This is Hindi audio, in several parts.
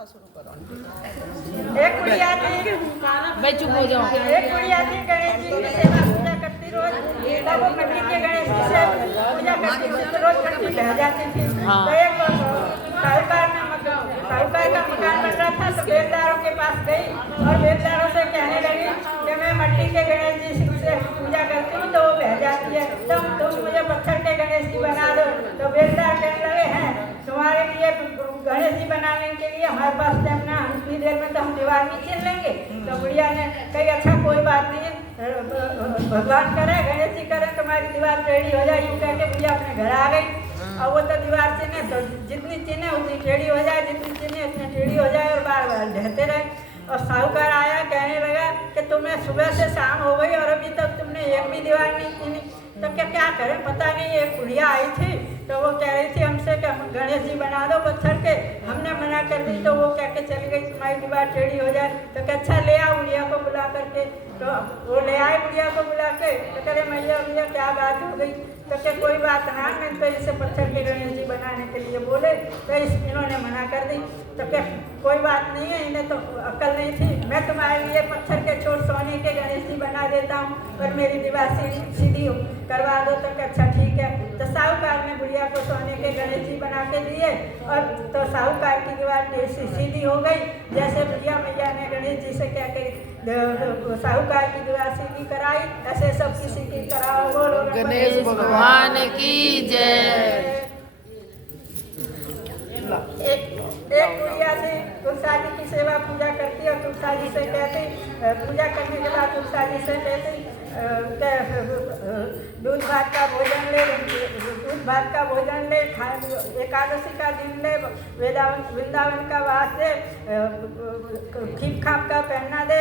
कथा शुरू करो। एक गुड़िया थी, भाई चुप हो जाओ। एक गुड़िया थी गणेश जी की सेवा पूजा करती रोज। तब वो मिट्टी के गणेश जी से पूजा करती थी तो रोज मिट्टी बह जाती थी। तो एक साहूकार का मकान बन रहा था तो बेलदारों के पास गई और बेलदारों से कहने लगी कि मैं मिट्टी के गणेश जी से पूजा करती हूँ तो वो बह जाती है, तुम मुझे पत्थर के गणेश जी बना दो। तो बेलदार कहने लगे हैं तुम्हारे लिए गणेश जी बनाने के लिए हमारे पास टाइम ना, इतनी देर में तो हम दीवार नहीं छीन लेंगे। तो बुढ़िया ने कही अच्छा कोई बात नहीं है, भगवान करे गणेश जी करे तुम्हारी दीवार टेढ़ी हो जाए। यूँ कह के बुढ़िया अपने घर आ गई। और वो तो दीवार चीने तो जितनी चीने उतनी टेढ़ी हो जाए, जितनी चीने उतनी टेढ़ी हो जाए और बार बार ढहते रहे। और साहूकार आया कहने लगा कि तुम्हें सुबह से शाम हो गई और अभी तक तुमने एक भी दीवार नहीं चीनी, तो क्या करें पता नहीं। एक बुढ़िया आई थी तो वो कह रही थी हमसे कि हम गणेश जी बना दो पत्थर के, हमने मना कर दी तो वो कह के चली गई तुम्हारी दीवार टेढ़ी हो जाए। तो क्या अच्छा ले आओ बुढ़िया को बुला करके। तो वो ले आए बुढ़िया को बुला के तो कह रहे मैया क्या बात हो गई। तो क्या कोई बात ना, मैं तो इसे पत्थर के गणेश जी बनाने के लिए बोले तो इन्होंने मना कर दी। तो क्या कोई बात नहीं है, इन्हें तो अक्ल नहीं थी, मैं तुम्हारे लिए पत्थर के छोड़ सोने के गणेश जी बना देता हूँ पर मेरी दीवार सीधी करवा दो। तो क्या अच्छा ठीक है। तो साहूकार ने बुढ़िया को सोने के गणेश जी बना के दिए और तो साहूकार की दीवार सीधी हो गई। जैसे बुढ़िया मैया ने गणेश जी से क्या करी साहूकार की दीवार सीधी कराई, ऐसे सब किसी की कराओ। बोलो गणेश भगवान की जय। एक गुड़िया थी तुलसा जी की सेवा पूजा करती और तुलसा जी से कहती, पूजा करने के बाद तुलसा जी से कहती दूध भात का भोजन ले, दूध भात का भोजन ले, एकादशी का दिन ले, वृंदावन का वास दे, खीप खाप का पहनना दे,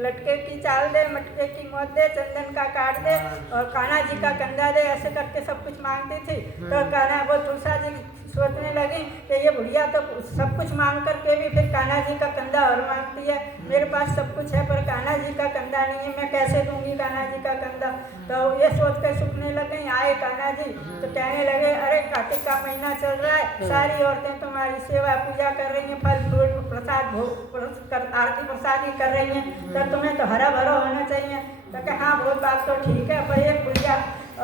लटके की चाल दे, मटके की मौत दे, चंदन का काट दे और कान्हा जी का कंधा दे। ऐसे करके सब कुछ मांगती थी। तो कान्हा वो तुलसा जी सोचने लगी कि ये बुढ़िया तो सब कुछ मांग करके भी फिर कान्हा जी का कंधा और मांगती है। मेरे पास सब कुछ है पर कान्हा जी का कंधा नहीं है, मैं कैसे दूंगी कान्हा जी का कंधा। तो ये सोच कर सूखने लगे। आए कान्हा जी तो कहने लगे अरे कार्तिक का महीना चल रहा है, सारी औरतें तुम्हारी सेवा पूजा कर रही हैं, फल फ्रूट प्रसाद भोग आरती प्रसाद ही कर रही हैं, तो तुम्हें तो हरा भरा होना चाहिए। तो कहा हाँ वो बात तो ठीक है पर एक बुढ़िया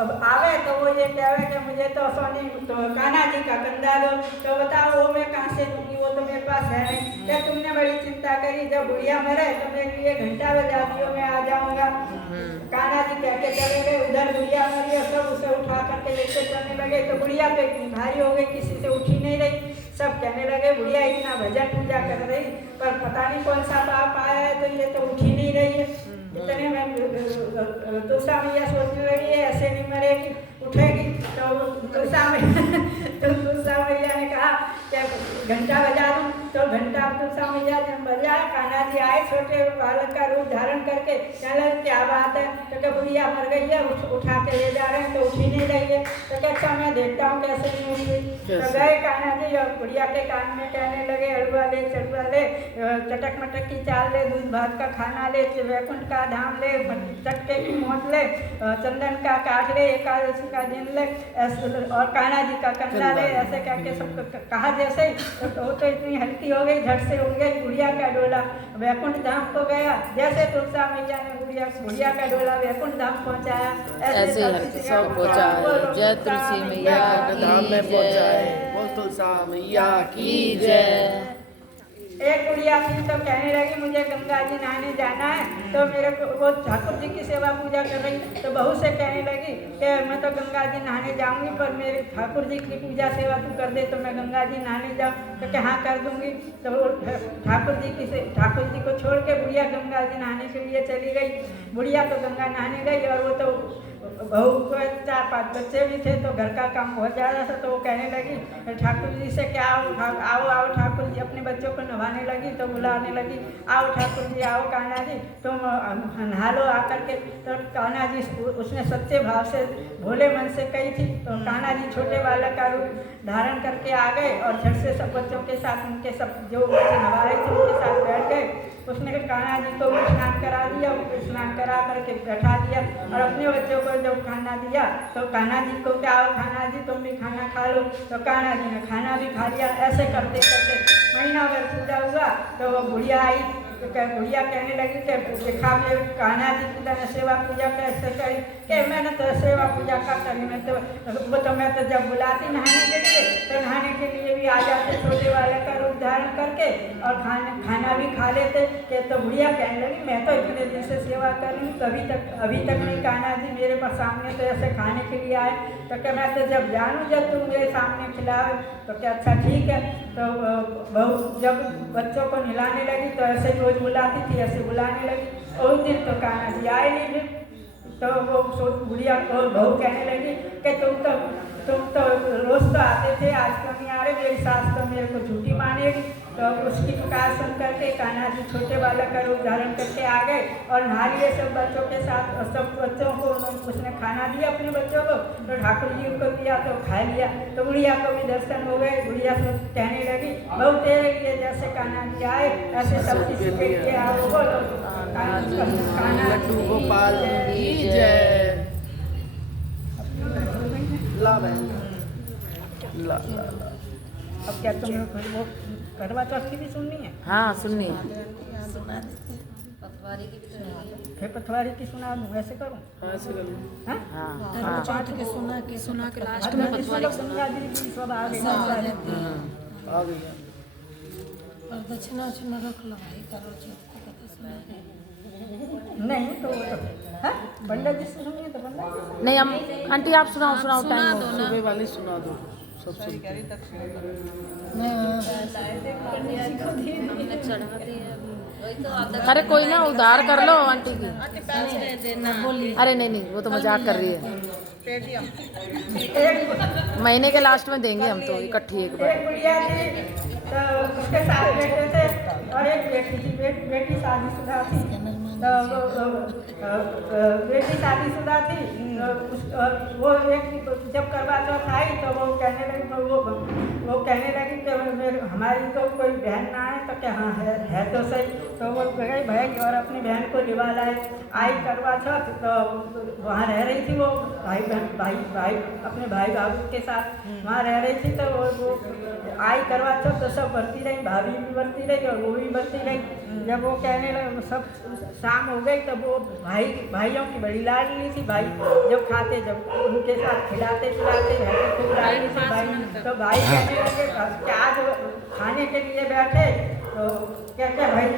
अब आवे तो वो ये कहे कि मुझे तो सोनी तो कान्हा जी का कंधा दो। तो बताओ वो मैं कहाँ से दूंगी, वो तो मेरे पास है नहीं। क्या तुमने बड़ी चिंता करी, जब बुढ़िया मरे तो मेरे लिए घंटा बजा दियो मैं आ जाऊंगा। कान्हा जी कह के चले गए। उधर बुढ़िया मरी और सब उसे उठा करके लेके चलने लगे। तो बुढ़िया तो इतनी भारी हो गई किसी से उठी नहीं रही। सब कहने लगे बुढ़िया इतना भजन पूजा कर रही पर पता नहीं कौन सा पाप आया है तो ये तो उठी नहीं रही है। इतने में तुलसा मैया सोचने लगी है ऐसे नहीं मरेगी, उठेगी। तो तुलसा मैया ने कहा क्या घंटा बजा दूँ। तो घंटा तुलसा मैया ने बजाया। कान्हा जी आए छोटे बालक का रूप धारण करके, कहने लगे क्या बात है। तो क्या बुढ़िया मर गई है, उठा के ले जा रहे हैं तो उठी नहीं रही है। तो क्या अच्छा मैं देखता हूँ कैसे नहीं उठ गई। तो गए कान्हा जी और बुढ़िया के कान में कहने लगे अड़ुआ ले चटुआ ले, चटक मटक की चाल ले, दूध भात का खाना ले, वैकुंठ का धाम ले, चटके की मौत ले, चंदन का काट ले, एकादशी का दिन ले और कान्हा जी का कंधा ले। ऐसे करके सब कहा जैसे वो तो इतनी हल्की हो गई, झट से उड़ गई बुढ़िया का डोला वैकुंठ धाम को गया। जैसे तुलसा मैया ने बुढ़िया का डोला वैकुंठ धाम पहुँचाया, ऐसे सब पहुँचाए। जय तुलसी मैया धाम में पहुंचाए। बोल तुलसा मैया की जय। एक गुड़िया थी तो कहने लगी मुझे गंगा जी नहाने जाना है। तो मेरे को वो ठाकुर जी की सेवा पूजा कर रही तो बहू से कहने लगी कि मैं तो गंगा जी नहाने जाऊंगी पर मेरे ठाकुर जी की पूजा सेवा तू कर दे तो मैं गंगा जी नहाने जाऊँ। तो क्या हाँ कर दूंगी। तो वो ठाकुर जी को छोड़ के बुढ़िया गंगा जी नहाने के लिए चली गई। बुढ़िया तो गंगा नहाने गई और वो तो बहू को 4-5 बच्चे भी थे तो घर का काम बहुत ज़्यादा था। तो वो कहने लगी ठाकुर जी से क्या आओ आओ ठाकुर जी, अपने बच्चों को नहाने लगी तो बुलाने लगी आओ ठाकुर जी आओ कान्हा जी तुम नहा लो आकर के। तो कान्हा जी उसने सच्चे भाव से भोले मन से कही थी। तो कान्हा जी छोटे बालक का रूप धारण करके आ गए और झट से सब बच्चों के साथ उनके सब जो बच्चे नहा रहे थे उनके साथ बैठ गए। उसने कान्हा जी को स्नान करा दिया, स्नान करा करके बैठा दिया और अपने बच्चों को जब खाना दिया तो कान्हा जी को क्या आओ कान्हा जी तुम भी खाना खा लो। तो कान्हा जी ने खाना भी खा लिया। ऐसे करते करते महीना भर पूजा हुआ तो वो बुढ़िया आई तो बुढ़िया कहने लगी कि देखा मेरे कान्हा जी की तरह सेवा पूजा कैसे करी कि मैंने तो सेवा पूजा कर करी मैं तो वो तो मैं तो जब बुलाती नहाने के लिए तो नहाने के लिए भी आ जाते छोटे वाले का रूप धारण करके और खाना भी खा लेते कि तो बुढ़िया कहने लगी मैं तो इतने दिन से सेवा कर रही हूँ अभी तक नहीं कान्हा जी मेरे पर सामने तो ऐसे खाने के लिए आए तो क्या मैं तो जब जानूँ जब तुम मेरे सामने खिलाओ तो क्या अच्छा ठीक है तो बहू जब बच्चों को नहलाने लगी तो ऐसे रोज बुलाती थी ऐसे बुलाने लगी और उस दिन तो कान्हा जी आए नहीं तो वो बुढ़िया और बहू कहने लगी कि तुम तो रोज तो आते थे आज क्यों नहीं आ रहे मेरी सास तो मेरे को झूठी मानेगी तो उसकी पुकार सुन करके कान्हा जी छोटे बालक का रूप धारण करके आ गए और नहा लिए सब बच्चों के साथ और सब बच्चों को उसने खाना दिया अपने बच्चों को तो ठाकुर जी को दिया तो खा लिया तो बुढ़िया को भी दर्शन हो गए बुढ़िया से कहने लगी बहु तेरे लिए जैसे कान्हा जी आए ऐसे सब किसी के लिए आओ बोलो कान्हा लड्डू गोपाल की जय। ला बहन ला ला ला। अब क्या तुम वो करवा चौथ की भी सुननी है हाँ सुननी है। फिर पथवारी की सुना दूँ ऐसे करूँ हाँ ऐसे कर लो। हाँ हाँ हाँ पाठ के सुना के लास्ट में में पतवारी गंगा जी भी सब आ गए आ गई है। और दक्षिणा उछिना रख लो भाई करो चौथ को कथा सुना नहीं तो वो तो हाँ पंडित जी से सुनिए तो पंडित जी से नहीं हम आंटी आप सुनाओ टाइम हो। सुबह वाली सुना दो सब सुन के। अरे कोई ना उधार कर लो आंटी की। अरे नहीं वो तो मजाक कर रही है। महीने के लास्ट में देंगे हम तो इकट्ठी एक बार। एक गुड़िया थी तो उसके साथ बेटे थे और एक बेटी थी बेटी शादीशुदा थी तो बेटी शादीशुदा थी वो एक जब करवा चौथ आई तो वो कहने लगी कि हमारी तो कोई बहन ना है तो क्या हाँ है तो सही तो वो गई भाई और अपनी बहन को लिवा लाए आई करवा चौथ तो वहाँ रह रही थी वो भाई अपने भाई बाबू के साथ वहाँ रह रही थी तो वो आई करवा चौथ तो सब बरती रही भाभी भी बरती रही और वो भी बरती रही जब वो कहने लगे सब शाम हो गई तब वो भाइयों की बड़ी लाडली थी भाई जब खाते जब उनके साथ खिलाते पिलाते रहते खूब लाडली थी भाई तो भाई कहने लगे कि आज खाने के लिए बैठे तो क्या भाई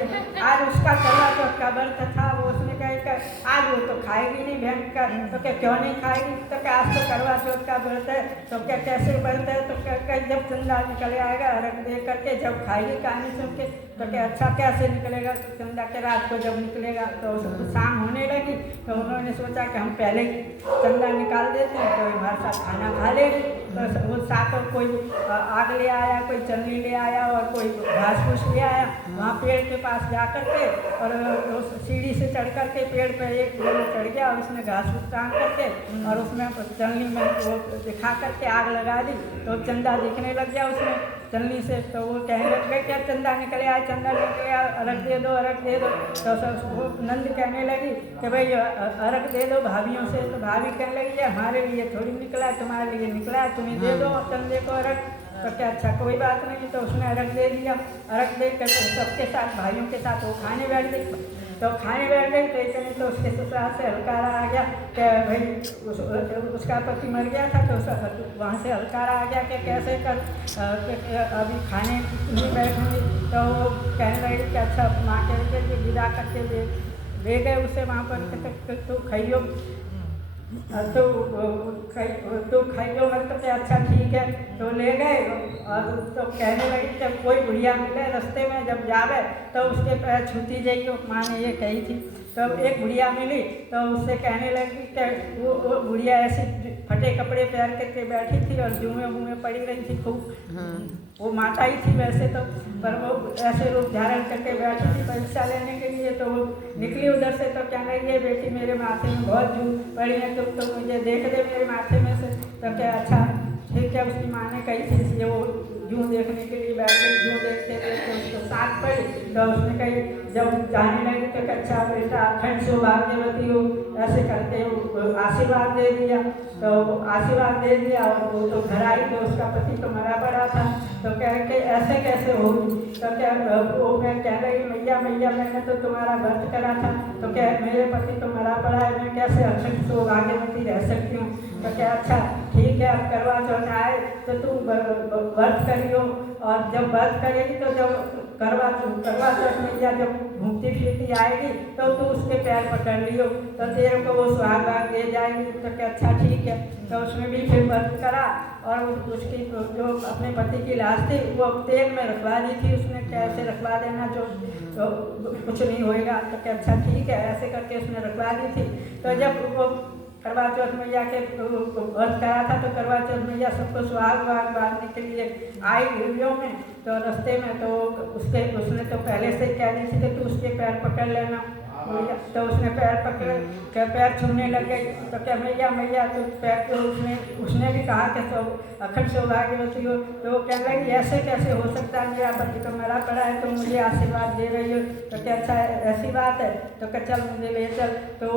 आज उसका करवा चौथ का व्रत था वो उसने कहा आज वो तो खाएगी नहीं बहन का तो क्या क्यों नहीं खाएगी तो क्या आज तो करवा चौथ का व्रत है तो क्या कैसे व्रत है तो क्या जब चंदा निकल आएगा अर्घ दे करके जब खाएगी कहानी सुन के तो क्या अच्छा कैसे निकलेगा तो चंदा के रात को जब निकलेगा तो शाम होने लगी तो उन्होंने सोचा कि हम पहले ही चंदा निकाल देते हैं तो हमारे साथ खाना खा लेंगे तो वो साथ और कोई आग ले आया कोई चलनी ले आया और कोई घास फूस ले आया वहाँ पेड़ के पास जा कर के और उस सीढ़ी से चढ़ कर के पेड़ पर एक चढ़ गया और उसने घास फूस टांग करके और उसमें चलनी में वो दिखा करके आग लगा दी तो चंदा दिखने लग गया उसमें चलनी से तो वो कहने लग गए क्या चंदा निकले आए अर्घ दे दो तो वो नंद कहने लगी कि भाई अर्घ दे दो भाभीयों से तो भाभी कहने लगी हमारे लिए थोड़ी निकला है तुम्हारे लिए निकला है तुम्हें दे दो चंदे को अर्घ तो क्या अच्छा कोई बात नहीं तो उसने अर्घ दे दिया अर्घ दे कर सबके साथ भाइयों के साथ वो खाने बैठ गई तो खाने बैठ गई तो इतने तो उसके ससुराल से हलकारा आ गया कि भाई उसका पति मर गया था तो वहाँ से हलकारा आ गया कि कैसे कर अभी खाने नहीं बैठूँगी तो वो कहने लगी कि अच्छा माँ के विदा करके ले गए उसे वहाँ पर तो खाइयो तो खाइयो मतलब कि अच्छा ठीक है तो ले गए और तो कहने लगी जब कोई बुढ़िया मिले रास्ते में जब जावे तो उसके पैर छूती जाइए माँ ने ये कही थी तो एक बुढ़िया मिली तो उससे कहने लगी कि वो बुढ़िया ऐसी फटे कपड़े पहन करके बैठी थी और जुएं पड़ी रही थी खूब वो माता ही थी वैसे तो पर वो ऐसे रूप धारण करके बैठी थी परीक्षा लेने के लिए तो वो निकली उधर से तो कहने लगी बेटी मेरे माथे में बहुत जू पड़ी है तुम तो मुझे देख दे मेरे माथे में से तो क्या अच्छा ठीक है उसकी माँ ने कही थी इसलिए वो जूँ देखने के लिए बैठ गई जूँ देखते देखते उसको साथ पड़ी तो उसने कही जब जाने लगी तो अच्छा बेटा अखंड सौभाग्यवती हो ऐसे करते हो आशीर्वाद दे दिया तो आशीर्वाद दे दिया और वो तो घर आई तो उसका पति तो मरा पड़ा था तो क्या कहे कि ऐसे कैसे होगी। तो क्या वो मैं कह रही मैया मैया मैंने तो तुम्हारा व्रत करा था, तो क्या मेरे पति तो मरा पड़ा है, मैं कैसे अक्षत सौभाग्यवती रह सकती हूँ। तो क्या अच्छा ठीक है, अब करवा चौथ आए तो तुम व्रत करियो, और जब व्रत करेगी तो जब करवा चौथ मैया जब घूमती फिरती आएगी तो तू उसके पैर पकड़ लियो, तो तेरे को वो सुहाग भाग दे जाएगी। तो क्या अच्छा ठीक है। तो उसने भी फिर व्रत करा, और उसकी जो अपने पति की लाश थी वो तेल में रखवा दी थी उसने, कैसे रखवा देना जो तो कुछ नहीं होएगा। तो क्या अच्छा ठीक है, ऐसे करके उसने रखवा दी थी। तो जब वो करवा चौथ मैया के व्रत करा था, तो करवा चौथ मैया सबको सुहाग वाग बांधने के लिए आई वीडियो में। तो रास्ते में तो उसने तो पहले से कह दी थी कि तू उसके पैर पकड़ लेना। तो उसने पैर पकड़े, क्या पैर छूने लग गई। तो क्या मैया मैया तो पैर तो उसने भी कहा कि अखंड सौभाग्यवती हो। तो वो कहने लगी ऐसे कैसे हो सकता है, मेरा पति तो मरा पड़ा है, तो मुझे आशीर्वाद दे रही हो। तो क्या अच्छा ऐसी बात है। तो क्या चल मुझे ले चल। तो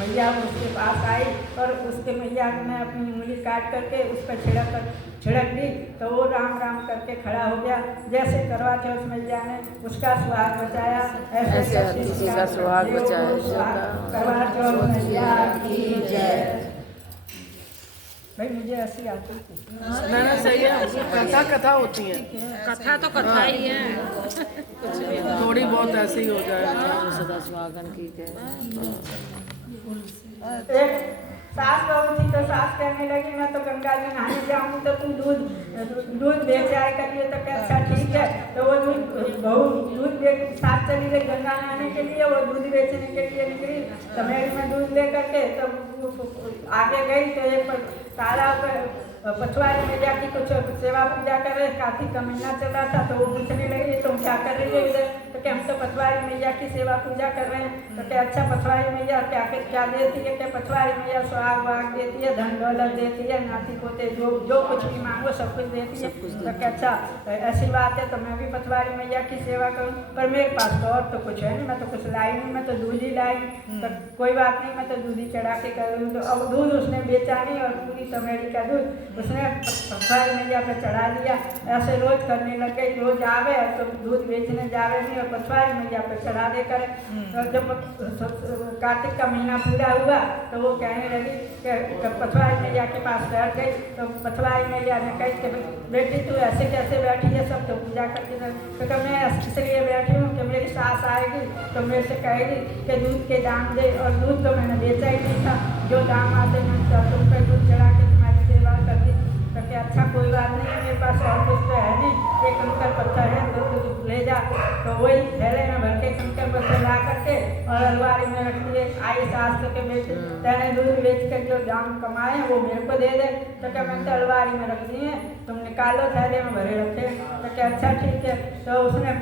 मैया उसके पास आई, और उसके मैया ने अपनी उंगली काट करके उस पर छिड़क दी। तो वो राम राम करके खड़ा हो गया। जैसे करवा चौथ मैया ने उसका सुहाग बचाया, ऐसे किसी का सुहाग बचाया। करवा चौथ मैया की जय। भाई मुझे ऐसी आती थी ना सही है, कथा होती है, कथा तो कथा ही है, थोड़ी बहुत ऐसे ही हो जाए। सदा सुहागन की जय। एक सास बहू थी, तो सास कहने लगी मैं तो गंगा में नहाने जाऊंगी, तो तुम दूध बेच आए करिए। तो क्या अच्छा ठीक है। तो वो बहू दूध बेच सास चली गई गंगा नहाने के लिए, वो दूध बेचने के लिए निकली तमेड़ी में दूध ले करके। तो आगे गई तो एक तालाब पछुआरी मैया की कुछ सेवा पूजा कर रहे, कार्तिक का महीना चल रहा था। तो वो पूछने लगी तुम क्या कर रही है इधर। तो क्या हम तो पछुआरी मैया की सेवा पूजा कर रहे हैं। तो क्या अच्छा पछुआरी मैया क्या देती है। क्या पछुआरी मैया सुहाग वाग देती है, धन दौलत देती है, नाती पोते जो कुछ भी मांगो सब कुछ देती है। तो क्या अच्छा ऐसी बात है, तो मैं भी पछुआरी मैया की सेवा करूँ, पर मेरे पास तो और तो कुछ है नहीं, मैं तो कुछ लाई नहीं, मैं तो दूध ही लाई। तो कोई बात नहीं, मैं तो दूध ही चढ़ा के करूँ। तो अब दूध उसने बेचा नहीं, और पूरी तमेड़ी का दूध उसने पछुआरी मैया पे चढ़ा दिया। ऐसे रोज करने लग गई, रोज आवे तो दूध बेचने जावे नहीं, और पछुआरी मैया पे चढ़ा दे करे। तो जब कार्तिक का महीना पूरा हुआ तो वो कहने लगी कि पछुआरी मैया के पास बैठ गई। तो पछुआरी मैया ने कही कि बेटी तू ऐसे कैसे बैठी है, सब तो पूजा करती है। तो मैं इसलिए बैठी हूँ कि मेरी सास आएगी तो मेरे से कहेगी कि दूध के दाम दे, और दूध तो मैंने बेचा ही नहीं था, जो दाम आते हैं 10 रुपये दूध चढ़ा के तुम्हारी सेवा करती। तो क्या अच्छा कोई बात नहीं है, मेरे पास और कुछ तो है नहीं, एक कंकर पत्थर है तो ले जा। तो वही थैले में भर के कंकर पत्थर ला करके और अलमारी में रख दिए। आई सास के बेटे तेने दूध बेच कर जो दाम कमाए वो मेरे को दे दे। तो क्या मैंने तो अलमारी में रख दिए, तुम निकालो थैले में भरे रखे। तो क्या अच्छा ठीक है। तो उसने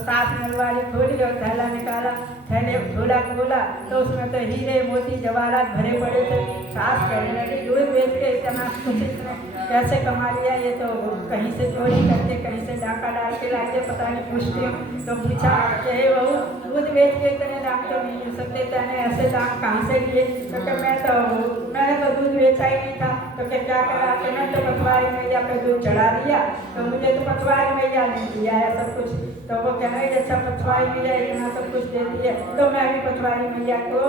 सास में अलमारी खोली और थैला निकाला, थैले झोला खोला तो उसमें तो हीरे मोती जवाहरात भरे पड़े थे। सास कहने लगी दूध बेच के इतना कुछ इसने कैसे कमा लिया, ये तो कहीं से चोरी करके कहीं से डाका डाल के लाए, पता नहीं पूछती हूँ। तो पूछा कि बहू दूध बेच के इतने दाम तो नहीं मिल सकते, तेने ऐसे दाम कहाँ से लिए। तो क्या मैंने तो दूध बेचा ही नहीं था। तो क्या करा कि मैं तो पछुआरी मैया पे दूध चढ़ा दिया, तो मुझे तो पछुआरी मैया ने दिया है सब कुछ। तो वो कह रहे अच्छा पछुआरी मैया इतना सब कुछ देती है, तो मैं भी पछुआरी मैया को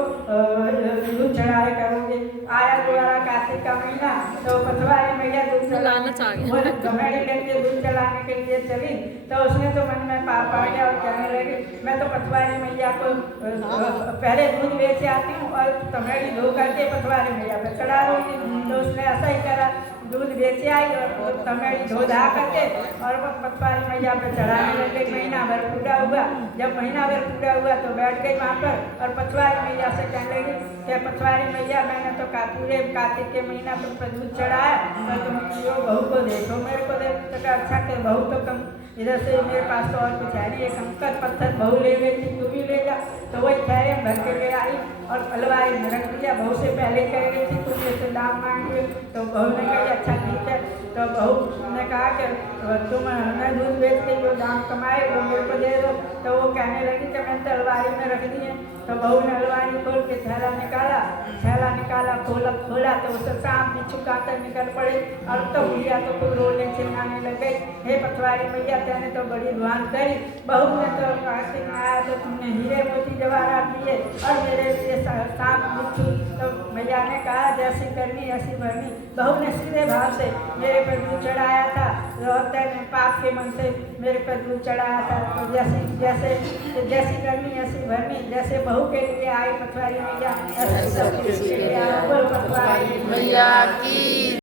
दूध चढ़ाए करूँगी। आया दोबारा कार्तिक का महीना, तो पछुआरी मैया दूध चलाना चाहिए गमेड़ी लेके दूध चलाने के लिए चली। तो उसने तो मन में पाप आ गया और कहने लगी मैं तो पछुआरी मैया को पहले दूध बेच आती हूँ और तमेड़ी धो करके पछुआरी मैया पे चढ़ा दूँगी। तो उसने ऐसा ही करा, दूध बेचे आई और तमेड़ी धो धा करके और वो पछुआरी मैया पे चढ़ाने लगे। महीना भर पूरा हुआ। जब महीना भर पूरा हुआ तो बैठ गई वहाँ पर और पछुआरी मैया से कहने लगी कि पछुआरी मैया मैंने तो पूरे कार्तिक के महीना पर दूध चढ़ाया, तो तुम बहू को देखो मेरे को देख। तो अच्छा के बहू तो कम इधर से मेरे पास तो और कुछ है नहीं, एक कंकर पत्थर बहू ले गई थी, तू भी ले जा। तो वही थैले भर के ले आई और अलमारी में रख दिया। बहू से पहले कह रही थी तुम जैसे दाम मांगे, तो बहू ने कहा अच्छा ठीक है। तो बहू ने कहा कि तुम हमें दूध बेच के जो दाम कमाए वो मेरे को दे दो। तो वो कहने लगी कि मैंने तो अलमारी में रख दी है। तो बहू ने अलमारी खोल के थैला निकाला, खोला तो उसे सांप बिच्छू काटकर निकल पड़े। और तो भैया तो खूब रोने चिल्लाने लग गई, हे पटवारी मैया तेने तो बड़ी ध्यान करी, बहू ने तो कार्तिक में आया तो तुमने हीरे मोती जवाहरात दिए और मेरे लिए सांप बिच्छू। तो मैया ने कहा जैसी करनी ऐसी भरनी। बहू ने सीधे भाव से मेरे पर दूध चढ़ाया था, रोते ने पाप के मन से मेरे पर दूध चढ़ाया था। तो जैसी करनी ऐसी भरनी, जैसे बहू के लिए आई पटवारी मैया ऐसे सबके लिए आओ, बोल पटवारी मैया की